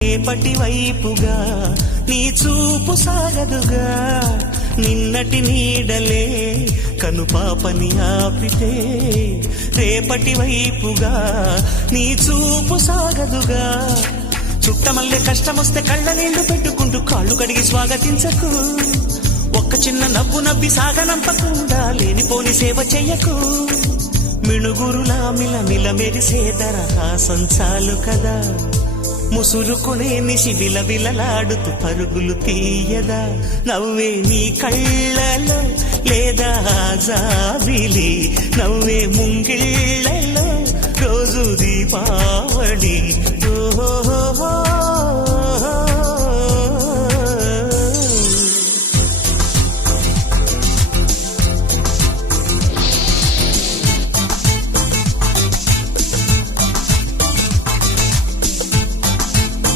రేపటి వైపుగా నీ చూపు సాగదుగా, నిన్నటి నీడలే కనుపాపని ఆపితే. రేపటి వైపుగా నీ చూపు సాగదుగా, చుట్టమల్లే కష్టమొస్తే కళ్ళ నీళ్లు పెట్టుకుంటూ కాళ్ళు కడిగి స్వాగతించకు. ఒక్క చిన్న నవ్వు నవ్వి సాగనంపకుండా లేనిపోని సేవ చెయ్యకు. మిణుగురులా మిలమిల మెరిసే దరహాసం చాలు కదా, ముసురుకునే నిశి విలవిలలాడుతూ పరుగులు తీయదా. నవ్వే నీ కళ్ళలో లేదా జాబిలి, నవ్వే ముంగిళ్ళలో రోజు దీపావళి. ఓహో